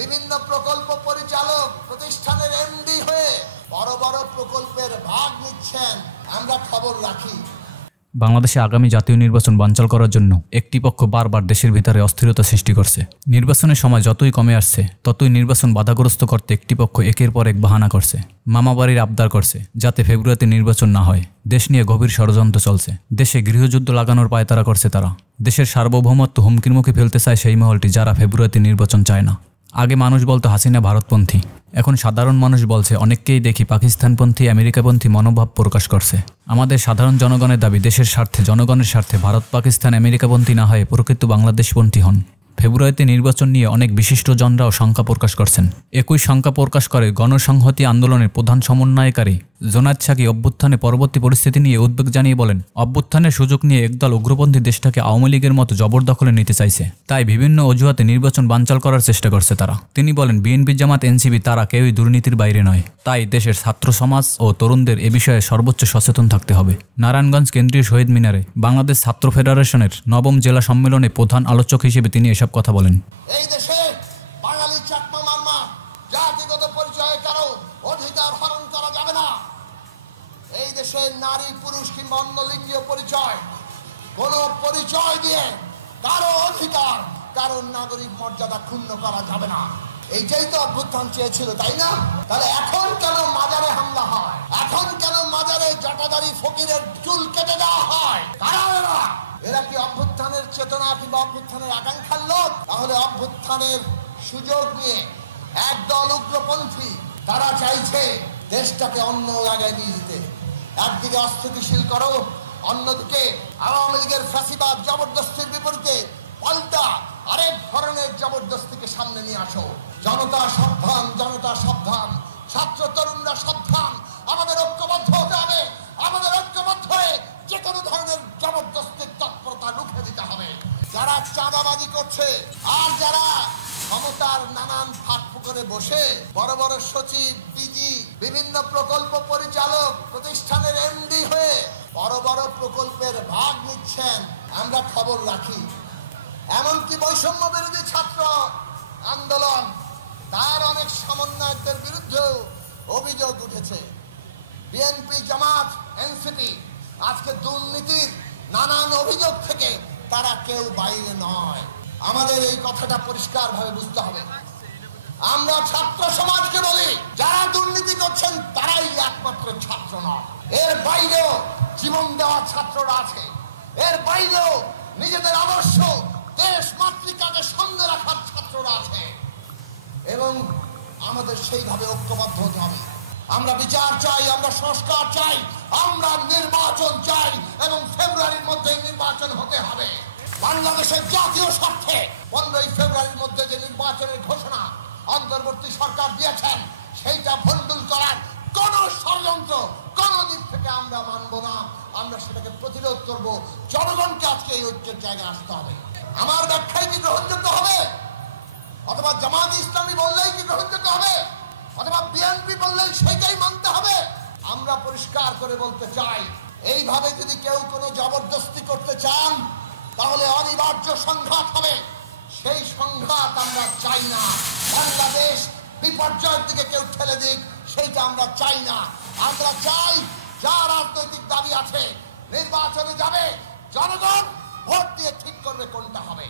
বিভিন্ন প্রকল্প পরিচালক প্রতিষ্ঠানের এমডি হয়ে বড় বড় প্রকল্পের ভাগ নিচ্ছেন, আমরা খবর রাখি। বাংলাদেশে আগামী জাতীয় নির্বাচন বানচাল করার জন্য একটি পক্ষ বারবার দেশের ভিতরে অস্থিরতা সৃষ্টি করছে। নির্বাচনের সময় যতই কমে আসছে ততই নির্বাচন বাধাগ্রস্ত করতে একটি পক্ষ একের পর এক বাহানা করছে, মামাবাড়ির আবদার করছে যাতে ফেব্রুয়ারিতে নির্বাচন না হয়। দেশ নিয়ে গভীর ষড়যন্ত্র চলছে, দেশে গৃহযুদ্ধ লাগানোর পায়তারা করছে তারা। দেশের সার্বভৌমত্ব হুমকির মুখে ফেলতে চায় সেই মহলটি যারা ফেব্রুয়ারিতে নির্বাচন চায় না। আগে মানুষ বলতো হাসিনা ভারতপন্থী, এখন সাধারণ মানুষ বলছে অনেককেই দেখি পাকিস্তানপন্থী আমেরিকাপন্থী মনোভাব প্রকাশ করছে। আমাদের সাধারণ জনগণের দাবি দেশের স্বার্থে জনগণের স্বার্থে ভারত পাকিস্তান আমেরিকাপন্থী না হয়ে প্রকৃত বাংলাদেশপন্থী হন। ফেব্রুয়ারিতে নির্বাচন নিয়ে অনেক বিশিষ্টজনরাও শঙ্কা প্রকাশ করছেন। একই শঙ্কা প্রকাশ করে গণসংহতি আন্দোলনের প্রধান সমন্বয়কারী জোনায়েদ সাকি অভ্যুত্থানে পরবর্তী পরিস্থিতি নিয়ে উদ্বেগ জানিয়ে বলেন, অভ্যুত্থানের সুযোগ নিয়ে একদল উগ্রপন্থী দেশটাকে আওয়ামী লীগের মতো জবরদখলে নিতে চাইছে, তাই বিভিন্ন অজুহাতে নির্বাচন বানচাল করার চেষ্টা করছে তারা। তিনি বলেন, বিএনপি জামাত এনসিপি তারা কেউই দুর্নীতির বাইরে নয়, তাই দেশের ছাত্র সমাজ ও তরুণদের এ বিষয়ে সর্বোচ্চ সচেতন থাকতে হবে। নারায়ণগঞ্জ কেন্দ্রীয় শহীদ মিনারে বাংলাদেশ ছাত্র ফেডারেশনের নবম জেলা সম্মেলনে প্রধান আলোচক হিসেবে তিনি এসব কথা বলেন। এই দেশে বাঙালি চাকমা মারমা জাতিগত পরিচয়ে কারো অধিকার হরণ করা যাবে না। এই দেশে নারী পুরুষ কিংবা অন্য লিঙ্গীয় পরিচয় কোন পরিচয় দিয়ে কারো অধিকার কারো নাগরিক মর্যাদা ক্ষুণ্ণ করা যাবে না। এইটাই তো অভ্যুত্থান চেয়েছিল, তাই না? তাহলে এখন কেন মাজারে হামলা হয়? এখন কেন মাজারে জটাধারী ফকিরের চুল কেটে দেওয়া হয়? কারা এরা? এরা কি অভ্যুত্থানের চেতনা কিংবা অভ্যুত্থানের আকাঙ্ক্ষার লোক? তাহলে অভ্যুত্থানের সুযোগ নিয়ে একদল উগ্রপন্থী তারা চাইছে দেশটাকে অন্য জায়গায় নিয়ে যেতে। একদিকে অস্থিতিশীল করো, অন্যদিকে আওয়ামী লীগের ফ্যাসিবাদ জবরদস্তির বিপরীতে পাল্টা আরেক ধরনের জবরদস্তিকে সামনে নিয়ে আসো। জনতা সাবধান, জনতা সাবধান, ছাত্র তরুণরা সাবধান। আমাদের ঐক্যবদ্ধ হতে হবে। আমাদের ঐক্যবদ্ধ হয়ে যে কোনো ধরনের জবরদস্তির তৎপরতা রুখে দিতে হবে। যারা চাঁদাবাজি করছে আর যারা ক্ষমতার নানান ফাঁক করে বসে বড় বড় সচিব, ডিজি, বিভিন্ন প্রকল্প পরিচালক প্রতিষ্ঠানের এমডি হয়ে বড় বড় প্রকল্পের ভাগ নিচ্ছেন, আমরা খবর রাখি। এমনকি বৈষম্য বিরোধী ছাত্র আন্দোলন তার অনেক সমন্বয়কদের বিরুদ্ধেও অভিযোগ উঠেছে। বিএনপি জামাত এনসিপি আজকে দুর্নীতির নানান অভিযোগ থেকে তারা কেউ বাইরে নয়। আমাদের এই কথাটা পরিষ্কার ভাবে বুঝতে হবে। আমরা ছাত্র সমাজকে বলি, যারা দুর্নীতি করছেন তারাই একমাত্র ছাত্র নয়। এর বাইরেও জীবন দেওয়া ছাত্ররা আছে, এর বাইরেও নিজেদের আদর্শ দেশ মাতৃকাকে সামনে রাখার ছাত্ররা আছে, এবং আমাদের সেইভাবে ঐক্যবদ্ধ হতে হবে। আমরা বিচার চাই, আমরা সংস্কার চাই, আমরা নির্বাচন চাই, এবং ফেব্রুয়ারির মধ্যে নির্বাচন হতে হবে। বাংলাদেশের জাতীয় স্বার্থে 15ই ফেব্রুয়ারির মধ্যে যে নির্বাচনের ঘোষণা অন্তর্বর্তী সরকার দিয়েছেন, সেইটা ভণ্ডুল করার কোন ষড়যন্ত্র কোন দিক থেকে আমরা মানব না। আমরা সেটাকে প্রতিরোধ করব। জনগণকে আজকে এই ঐক্যের জায়গায় আসতে হবে। আমার ব্যাখ্যায় কি গ্রহণযোগ্য হবে? অথবা জামাত ইসলামী বললেই কি গ্রহণযোগ্য হবে? অথবা বিএনপি বললেই সেইটাই মানতে হবে? আমরা পরিষ্কার করে বলতে চাই, এইভাবে যদি কেউ কোনো জবরদস্তি করতে চান তাহলে অনিবার্য সংঘাত হবে। সেই সংঘাত আমরা চাই না। বাংলাদেশ বিপর্যয়ের দিকে কেউ ঠেলে দিক, সেইটা আমরা চাই না। আমরা চাই যার রাজনৈতিক দাবি আছে নির্বাচনে যাবে, জনগণ ভোট দিয়ে ঠিক করবে কোনটা হবে।